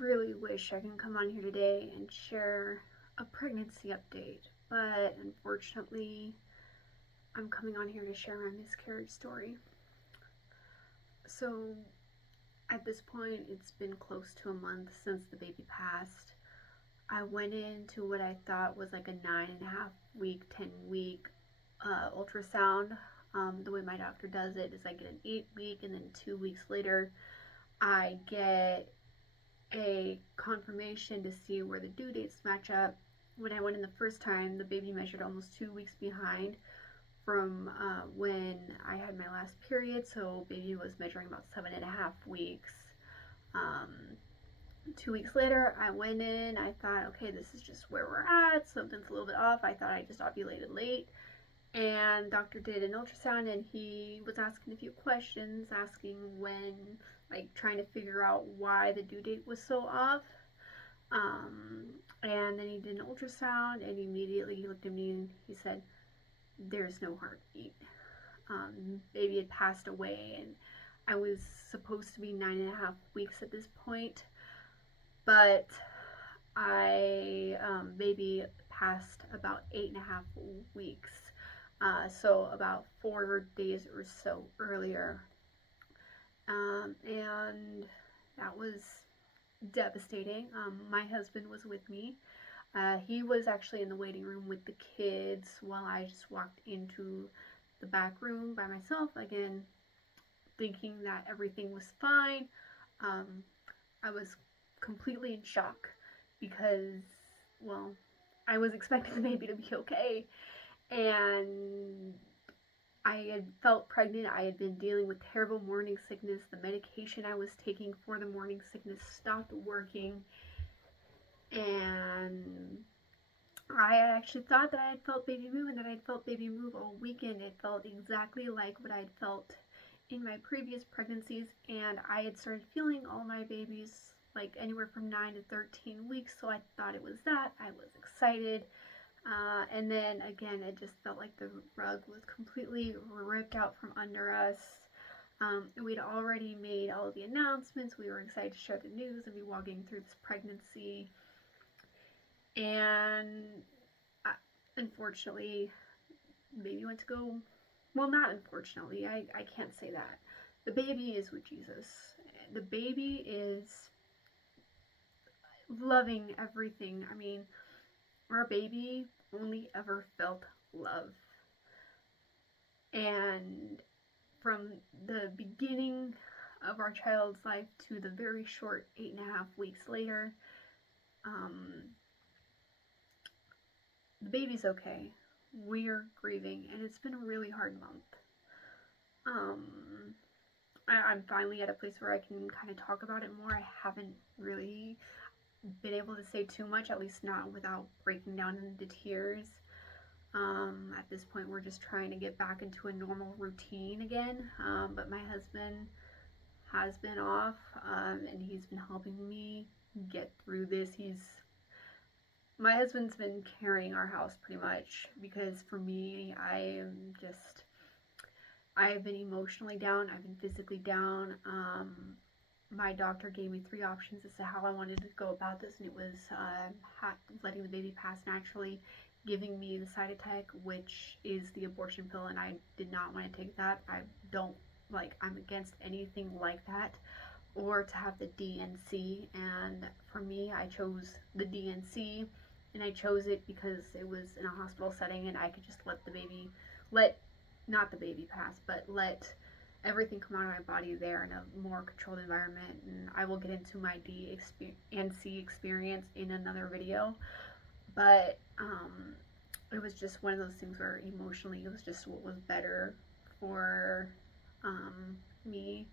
really wish I can come on here today and share a pregnancy update, but unfortunately, I'm coming on here to share my miscarriage story. So, at this point, it's been close to a month since the baby passed. I went into what I thought was like a 9.5 week, 10 week ultrasound. The way my doctor does it is I get an 8 week, and then 2 weeks later, I get a confirmation to see where the due dates match up. When I went in the first time, the baby measured almost 2 weeks behind from when I had my last period, so baby was measuring about 7.5 weeks. 2 weeks later, I went in, I thought, okay, this is just where we're at, something's a little bit off. I thought I just ovulated late, and doctor did an ultrasound, and he was asking a few questions, asking when, like trying to figure out why the due date was so off. And then he did an ultrasound, and immediately he looked at me and he said, "There's no heartbeat." Baby had passed away, and I was supposed to be 9.5 weeks at this point, but baby passed about 8.5 weeks. So about 4 days or so earlier. And that was devastating. My husband was with me. He was actually in the waiting room with the kids while I just walked into the back room by myself, again, thinking that everything was fine. I was completely in shock because, well, I was expecting the baby to be okay, and I had felt pregnant. I had been dealing with terrible morning sickness. The medication I was taking for the morning sickness stopped working, and I had actually thought that I had felt baby move, and that I had felt baby move all weekend. It felt exactly like what I had felt in my previous pregnancies, and I had started feeling all my babies like anywhere from 9 to 13 weeks, so I thought it was that. I was excited. And then again, it just felt like the rug was completely ripped out from under us. We'd already made all of the announcements. We were excited to share the news and be walking through this pregnancy. And unfortunately, baby went to go. Well, not unfortunately. I can't say that. The baby is with Jesus. The baby is loving everything. I mean, our baby only ever felt love. And from the beginning of our child's life to the very short 8.5 weeks later, the baby's okay. We're grieving, and it's been a really hard month. I'm finally at a place where I can kind of talk about it more. I haven't really been able to say too much, at least not without breaking down into tears. At this point, we're just trying to get back into a normal routine again, but my husband has been off, and he's been helping me get through this. My husband's been carrying our house pretty much, because for me, I've been emotionally down, I've been physically down. My doctor gave me 3 options as to how I wanted to go about this, and it was letting the baby pass naturally, giving me the side attack, which is the abortion pill, and I did not want to take that. I'm against anything like that, or to have the DNC, and for me, I chose the DNC, and I chose it because it was in a hospital setting, and I could just let not the baby pass, but let everything come out of my body there in a more controlled environment. And I will get into my DNC experience in another video, but it was just one of those things where emotionally it was just what was better for me,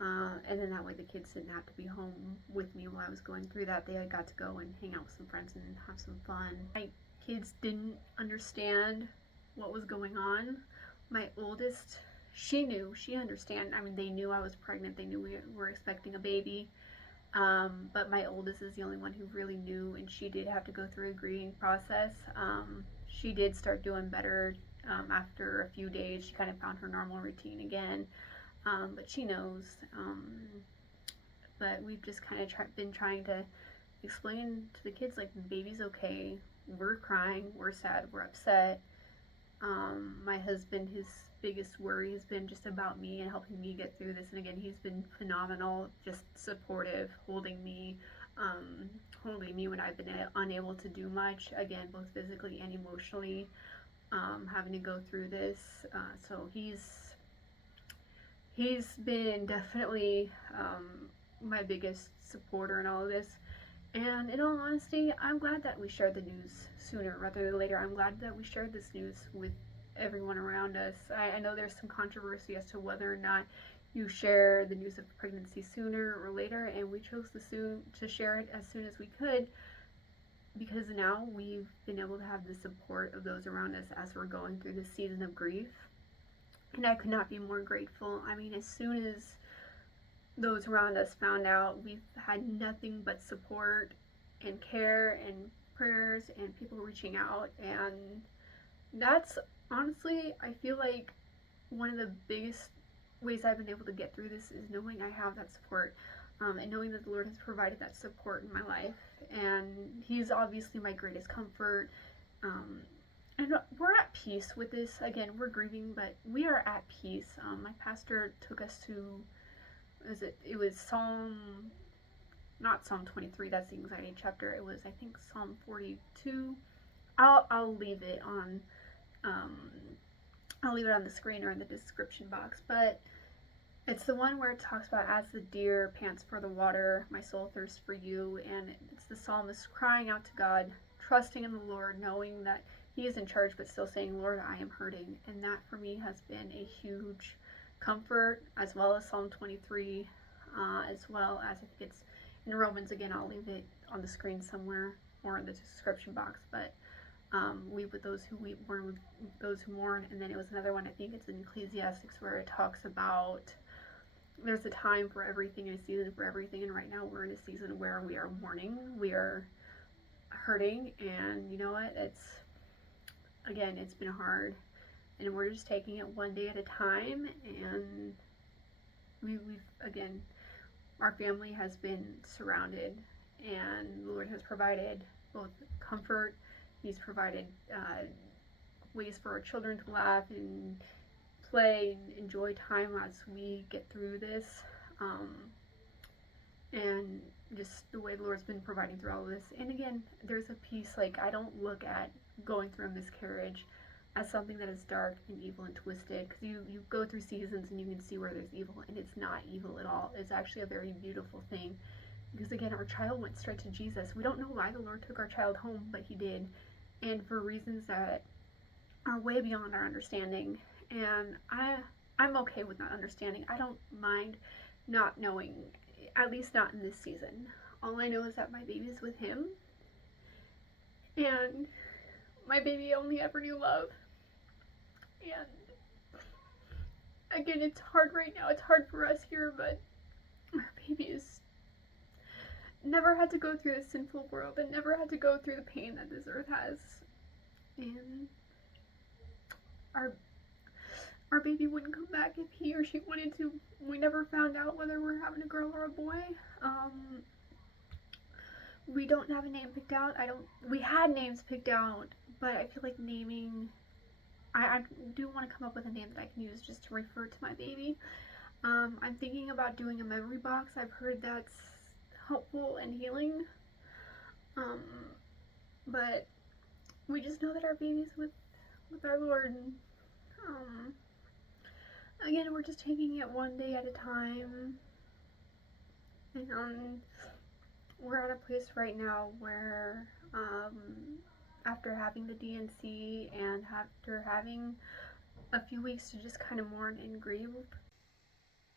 and then that way the kids didn't have to be home with me while I was going through that. They had got to go and hang out with some friends and have some fun. My kids didn't understand what was going on. My oldest, she understand. I mean, they knew I was pregnant, they knew we were expecting a baby, but my oldest is the only one who really knew, and she did have to go through a grieving process. She did start doing better after a few days. She kind of found her normal routine again, but she knows. but we've just kind of been trying to explain to the kids, like, the baby's okay, we're crying, we're sad, we're upset. My husband, his biggest worry has been just about me and helping me get through this, and again, he's been phenomenal, just supportive, holding me when I've been unable to do much, again, both physically and emotionally, having to go through this. So he's been definitely my biggest supporter in all of this. And in all honesty, I'm glad that we shared the news sooner rather than later. I'm glad that we shared this news with everyone around us. I know there's some controversy as to whether or not you share the news of pregnancy sooner or later, and we chose to share it as soon as we could, because now we've been able to have the support of those around us as we're going through this season of grief. And I could not be more grateful. I mean, as soon as those around us found out, we've had nothing but support and care and prayers and people reaching out, and that's honestly, I feel like one of the biggest ways I've been able to get through this is knowing I have that support, and knowing that the Lord has provided that support in my life, and He's obviously my greatest comfort, and we're at peace with this. Again, we're grieving, but we are at peace. My pastor took us to, it was not Psalm 23, that's the anxiety chapter, it was, I think, Psalm 42. I'll leave it on the screen or in the description box, but it's the one where it talks about, as the deer pants for the water, my soul thirsts for you, and it's the psalmist crying out to God, trusting in the Lord, knowing that He is in charge, but still saying, Lord, I am hurting. And that for me has been a huge comfort, as well as Psalm 23, as well as, I think it's in Romans. Again, I'll leave it on the screen somewhere or in the description box, but weep with those who weep, mourn with those who mourn. And then it was another one, I think it's in Ecclesiastes, where it talks about there's a time for everything and a season for everything, and right now we're in a season where we are mourning, we are hurting, and you know what, it's been hard, and we're just taking it one day at a time. And we've again, our family has been surrounded, and the Lord has provided both comfort. He's provided ways for our children to laugh and play and enjoy time as we get through this, and just the way the Lord's been providing through all of this. And again, there's a piece, like, I don't look at going through a miscarriage as something that is dark and evil and twisted, because you go through seasons and you can see where there's evil, and it's not evil at all. It's actually a very beautiful thing, because again, our child went straight to Jesus. We don't know why the Lord took our child home, but He did, and for reasons that are way beyond our understanding. And I'm okay with not understanding. I don't mind not knowing, at least not in this season. All I know is that my baby's with Him, and my baby only ever knew love. And again, it's hard right now. It's hard for us here, but our baby is never had to go through this sinful world, and never had to go through the pain that this earth has. And our baby wouldn't come back if he or she wanted to. We never found out whether we're having a girl or a boy. We don't have a name picked out. We had names picked out, but I feel like naming, I do want to come up with a name that I can use just to refer to my baby. I'm thinking about doing a memory box. I've heard that's helpful and healing. But we just know that our baby's with our Lord. Again, we're just taking it one day at a time, and we're at a place right now where, after having the DNC and after having a few weeks to just kind of mourn and grieve,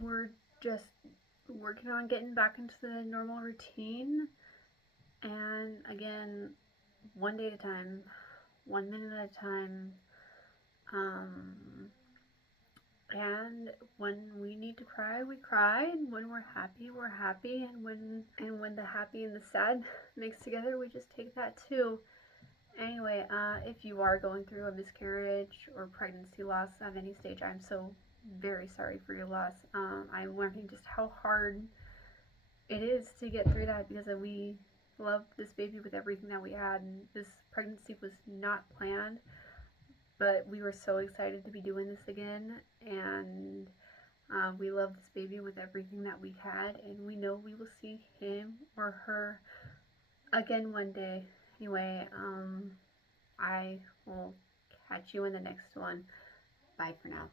we're just working on getting back into the normal routine. And again, one day at a time, 1 minute at a time. And when we need to cry, we cry, and when we're happy, and when the happy and the sad mix together, we just take that too. Anyway, if you are going through a miscarriage or pregnancy loss of any stage, I'm so very sorry for your loss. I'm learning just how hard it is to get through that, because we love this baby with everything that we had, and this pregnancy was not planned, but we were so excited to be doing this again, and we love this baby with everything that we had, and we know we will see him or her again one day. Anyway, I will catch you in the next one. Bye for now.